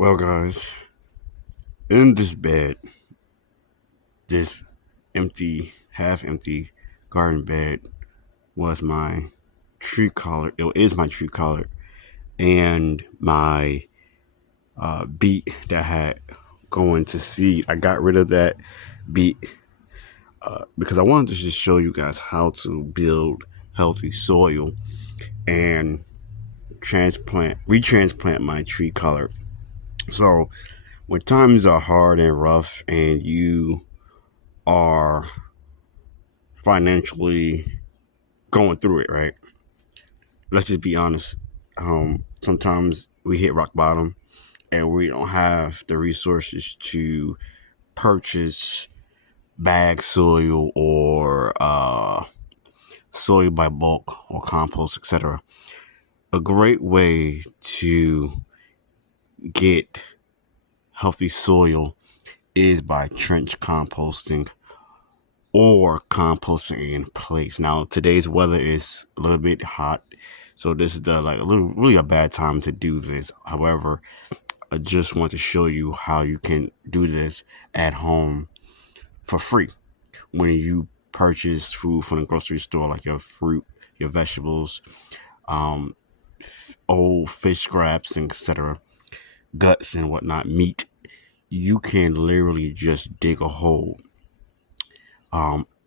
Well, guys, in this bed, this empty, half empty garden bed was my tree collar. It is my tree collar and my beet that I had going to seed. I got rid of that beet because I wanted to just show you guys how to build healthy soil and retransplant my tree collar. So when times are hard and rough and you are financially going through it, right? Let's just be honest. Sometimes we hit rock bottom and we don't have the resources to purchase bag soil or soil by bulk or compost, etc. A great way to get healthy soil is by trench composting or composting in place. Now today's weather is a little bit hot, so this is the really a bad time to do this. However, I just want to show you how you can do this at home for free when you purchase food from the grocery store, like your fruit, your vegetables, um, old fish scraps, and etc., guts and whatnot, meat. You can literally just dig a hole.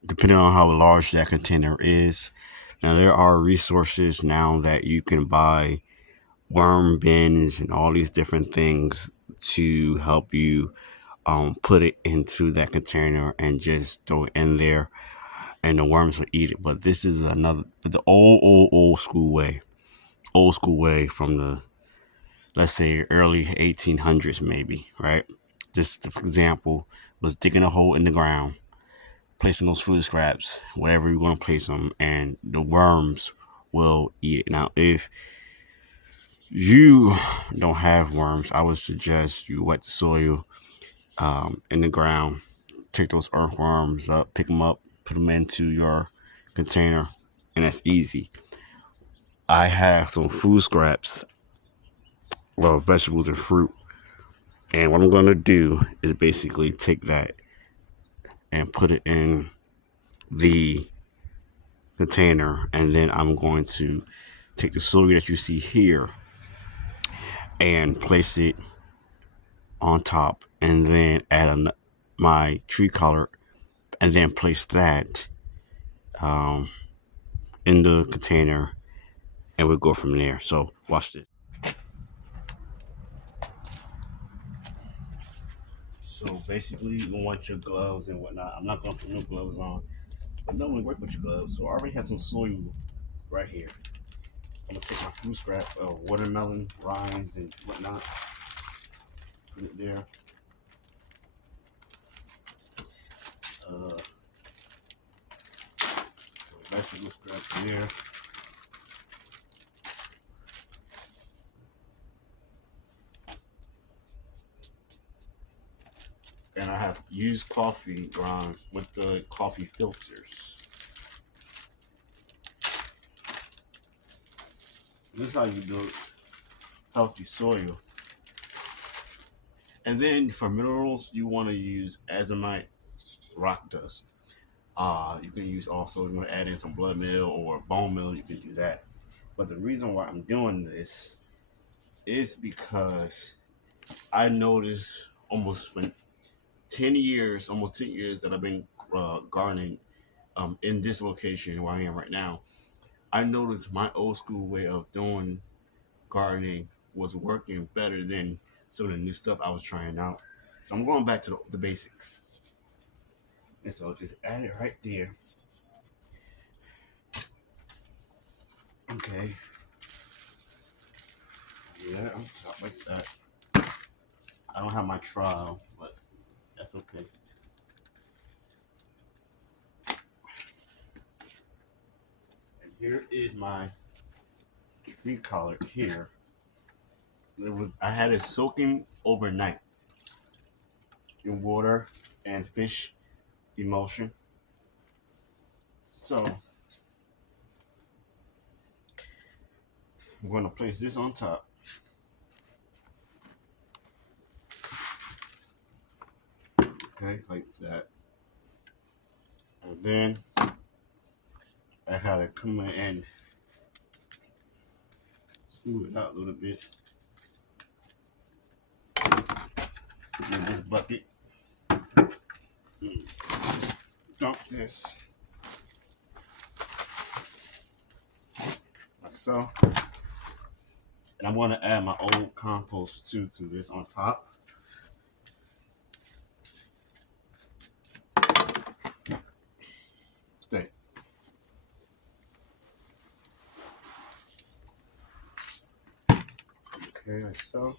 Depending on how large that container is. Now there are resources now that you can buy worm bins and all these different things to help you put it into that container and just throw it in there and the worms will eat it. But this is the old school way from the, let's say, early 1800s, maybe, right? Just for example, was digging a hole in the ground, placing those food scraps, wherever you want to place them, and the worms will eat it. Now, if you don't have worms, I would suggest you wet the soil in the ground, take those earthworms up, pick them up, put them into your container, and that's easy. I have some food scraps, well, vegetables and fruit, and what I'm going to do is basically take that and put it in the container, and then I'm going to take the soil that you see here and place it on top, and then my tree color, and then place that um, in the container, and we'll go from there. So watch this. So basically, you want your gloves and whatnot. I'm not going to put no gloves on. I normally work with your gloves, so I already have some soil right here. I'm gonna take my food scrap, watermelon rinds and whatnot, put it there. Uh, Vegetable scraps there. And I have used coffee grounds with the coffee filters. This is how you build healthy soil. And then for minerals, you want to use azomite, rock dust. You can use also, you want to add in some blood meal or bone meal, you can do that. But the reason why I'm doing this is because I noticed almost for 10 years, almost 10 years that I've been gardening in this location where I am right now. I noticed my old school way of doing gardening was working better than some of the new stuff I was trying out. So I'm going back to the basics. And so just add it right there. Okay. Yeah, I'm top like that. I don't have my trowel, but that's okay. And here is my tree collar here. I had it soaking overnight in water and fish emulsion. So I'm going to place this on top. Okay, like that. And then I had to come in and smooth it out a little bit. Put in this bucket. Dump this like so. And I'm going to add my old compost too to this on top. Stay. Okay, like so.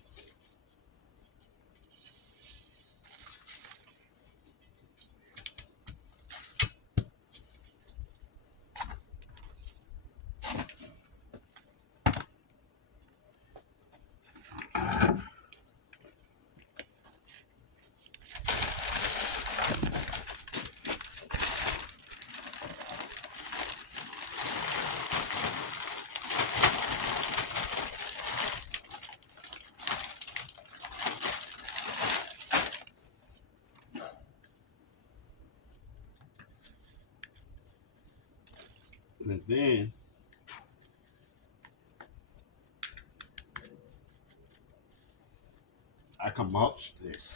And then I can mulch this.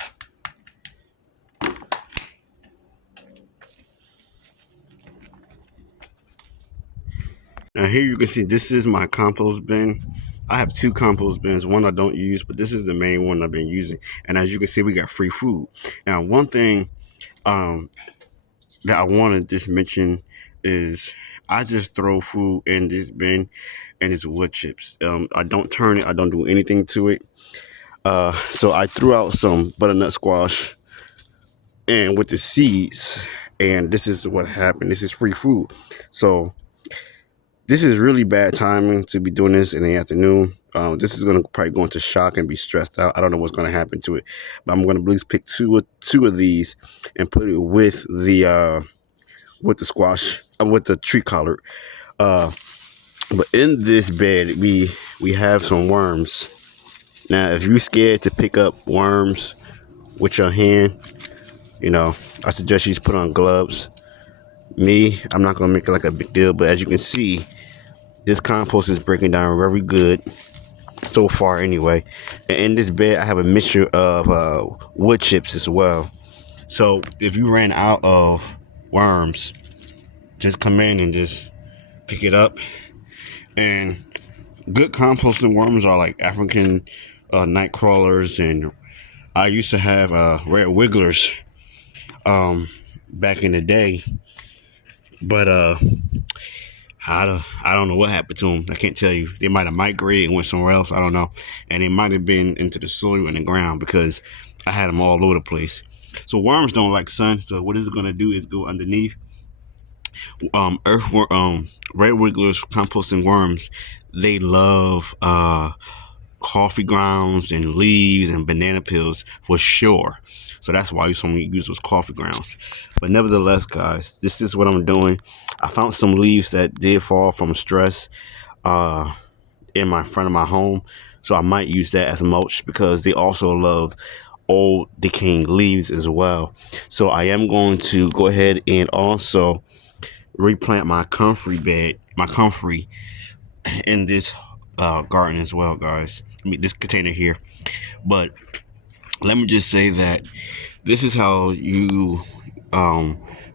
Now here you can see this is my compost bin. I have two compost bins. One I don't use, but this is the main one I've been using. And as you can see, we got free food. Now, one thing that I want to just mention is I just throw food in this bin, and it's wood chips. I don't turn it. I don't do anything to it. So I threw out some butternut squash and with the seeds, and this is what happened. This is free food. So this is really bad timing to be doing this in the afternoon. This is going to probably go into shock and be stressed out. I don't know what's going to happen to it, but I'm going to at least pick two of these and put it with the squash, with the tree collard. But in this bed, we have some worms. Now, if you're scared to pick up worms with your hand, I suggest you just put on gloves. Me, I'm not going to make it like a big deal, but as you can see, this compost is breaking down very good so far anyway. And in this bed, I have a mixture of wood chips as well. So if you ran out of worms, just come in and just pick it up. And good composting worms are like African night crawlers, and I used to have red wigglers back in the day, but I don't know what happened to them. I can't tell you. They might have migrated and went somewhere else. I don't know. And they might have been into the soil and the ground because I had them all over the place. So worms don't like sun. So what it's going to do is go underneath. Red wigglers, composting worms, they love coffee grounds and leaves and banana peels for sure. So that's why some use those coffee grounds. But nevertheless, guys, this is what I'm doing. I found some leaves that did fall from stress in my front of my home. So I might use that as mulch because they also love old decaying leaves as well. So I am going to go ahead and also replant my comfrey in this garden as well, guys. I mean, this container here. But let me just say that this is how you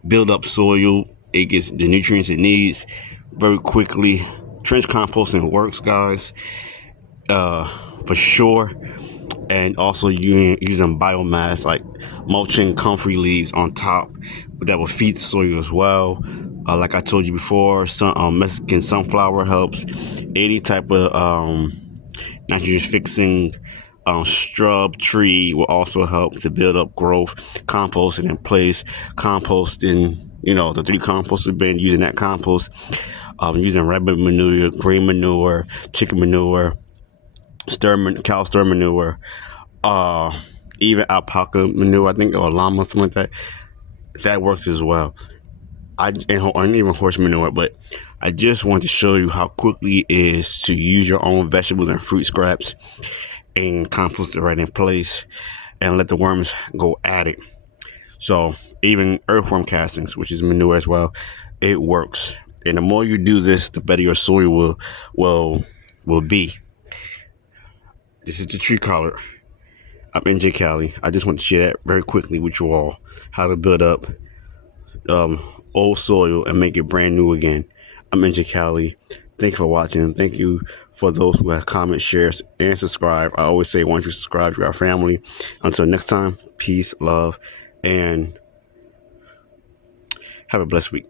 build up soil. It gets the nutrients it needs very quickly. Trench composting works, guys, for sure. And also using biomass like mulching comfrey leaves on top that will feed the soil as well. Like I told you before, Mexican sunflower helps. Any type of nitrogen fixing shrub tree will also help to build up growth. Composting in place, composting, the 3 composts have been using that compost, using rabbit manure, green manure, chicken manure, cow stir manure, even alpaca manure, I think, or llama, something like that. That works as well. And even horse manure, but I just want to show you how quickly it is to use your own vegetables and fruit scraps and compost it right in place and let the worms go at it. So even earthworm castings, which is manure as well, it works. And the more you do this, the better your soil will be. This is the tree collar. I'm NJ Cali. I just want to share that very quickly with you all, how to build up old soil and make it brand new again. I'm NJ Cali. Thank you for watching. Thank you for those who have commented, shares, and subscribe. I always say, once you subscribe to our family. Until next time, peace, love, and have a blessed week.